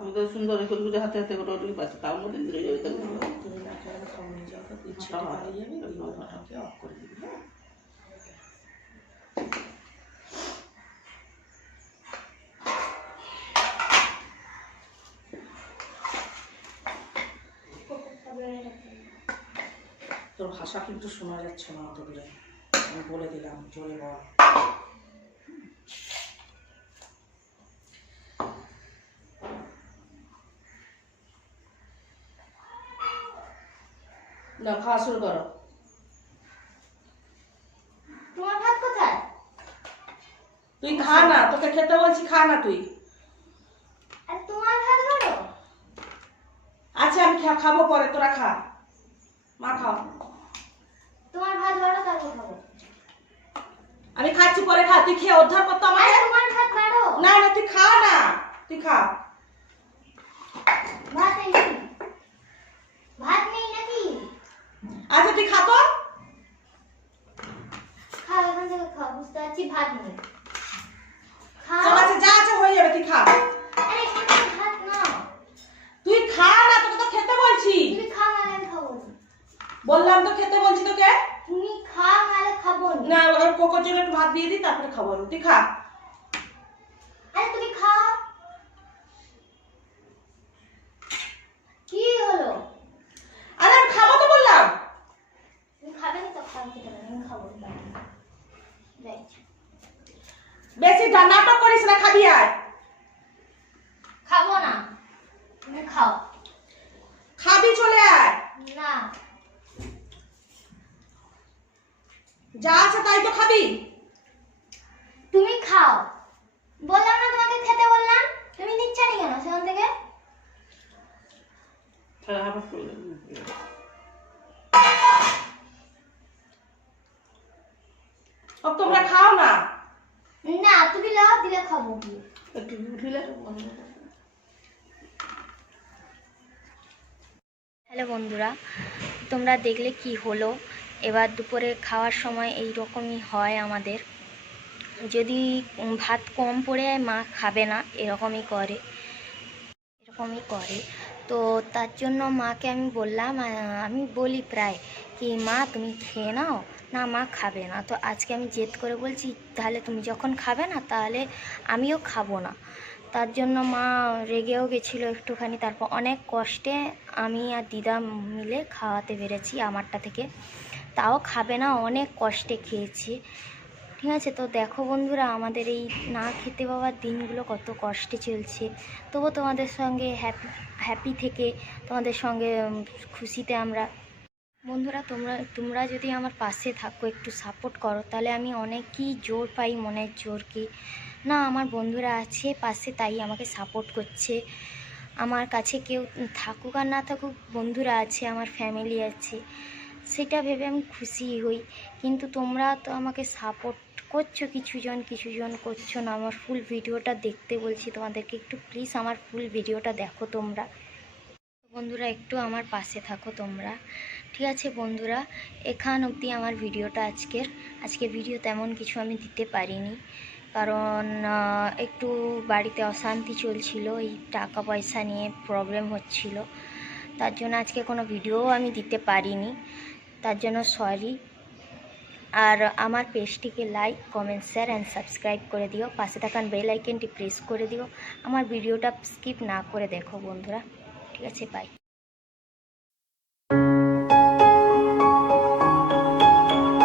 আমাদের সুন্দর করে হাতে হাতে করে ওগুলি পাচ্ছে তার মধ্যে ধরে যাবে তাহলে খাওয়া নিয়ে যাও তো তুই ছেটে পালিয়ে যাবি তুই ওটাকে অফ করে দিবি। হ্যাঁ তোর ভাষা কিন্তু শোনা যাচ্ছে না অত দূরে, আমি বলে দিলাম, জোরে বল। না খাওয়া শুরু করো। তোমার ভাত কোথায়? তুই খা না, তোকে খেতে বলছি, খা না তুই। আর তোমার ভাত বলো। আচ্ছা আমি খাবো পরে, তোরা খা, মা খাও। তোমার ভাত বলো তারপর খাবো। আমি খাচ্ছি পরে খা, তুই খেয়ে উদ্ধার করতো আমাকে। তোমার ভাত বাড়ো। না না তুই খা না, তুই খা। ভাত নেই, ভাত নেই নাকি? আচ্ছা তুই খা তো। খাও এখান থেকে খাও, বুঝতে পারছি ভাত নেই। খাও। আচ্ছা যা আছে হয়ে যাবে, তুই খা। আরে এখান থেকে ভাত নাও। তুই খা না, তোকে তো খেতে বলছি। তুমি খাও নাহলে আমি খাবো না। বললাম তো খেতে বলছি তোকে। তুমি খাও নাহলে খাবো না। না ওর কোকোর জন্য একটু ভাত দিয়ে দিই, তারপরে খাবো আমি। তুই খা। আরে তুমি খাও। কি হলো? আরে আমি খাবো তো বললাম। তুমি খাবে না তো খাও, খেতে পারো, আমি খাবো না। রাইট। বেশি নাটক করিস না, খাবি আয়। খাবো না, তুমি খাও। খাবি চলে আয়। না। যা আছে তাই তো খাবি। তুমি খাও। বললাম না তোমাকে খেতে বললাম, তুমি নিচ্ছ না কেন সেখান থেকে? তাহলে আবার করে তোমরা খাও না। না তুমি লাও, দিলে খাবো। একটু উঠিলে হ্যালো বন্ধুরা, তোমরা দেখলে কি হলো। এবার দুপুরে খাওয়ার সময় এই রকমই হয় আমাদের। যদি ভাত কম পড়ে যায় মা খাবে না, এরকমই করে। তো তার জন্য মাকে আমি বললাম, আমি বলি প্রায় কি মা তুমি খেয়ে নাও, না মা খাবে না। তো আজকে আমি জেদ করে বলছি তাহলে তুমি যখন খাবে না তাহলে আমিও খাবো না। তার জন্য মা রেগেও গেছিলো একটুখানি। তারপর অনেক কষ্টে আমি আর দিদা মিলে খাওয়াতে পেরেছি আমারটা থেকে। তাও খাবে না, অনেক কষ্টে খেয়েছি। ঠিক আছে, তো দেখো বন্ধুরা আমাদের এই না খেতে পাওয়ার দিনগুলো কত কষ্টে চলছে। তবু তোমাদের সঙ্গে হ্যাপি থেকে তোমাদের সঙ্গে খুশিতে আমরা। বন্ধুরা তোমরা যদি আমার পাশে থাকো, একটু সাপোর্ট করো, তাহলে আমি অনেকই জোর পাই, মনের জোর কি না আমার বন্ধুরা আছে পাশে, তাই আমাকে সাপোর্ট করছে। আমার কাছে কেউ থাকুক আর না থাকুক, বন্ধুরা আছে, আমার ফ্যামিলি আছে, সেটা ভেবে আমি খুশি হই। কিন্তু তোমরা তো আমাকে সাপোর্ট করছো, কিছুজন করছো না। আমার ফুল ভিডিওটা দেখতে বলছি তোমাদেরকে, একটু প্লিজ আমার ফুল ভিডিওটা দেখো তোমরা। বন্ধুরা একটু আমার পাশে থাকো তোমরা। ঠিক আছে বন্ধুরা, এখান অবধি আমার ভিডিওটা আজকে ভিডিও তেমন কিছু আমি দিতে পারিনি, কারণ একটু বাড়িতে অশান্তি চলছিল, এই টাকা পয়সা নিয়ে প্রবলেম হচ্ছিল। তার জন্য আজকে কোনো ভিডিও আমি দিতে পারিনি, তার জন্য সরি। আর আমার পেজটিকে like, comment, share and subscribe করে দিও। পাশে থাকার বেল আইকনটি প্রেস করে দিও। আমার ভিডিওটা স্কিপ না করে দেখো বন্ধুরা। ঠিক আছে, বাই।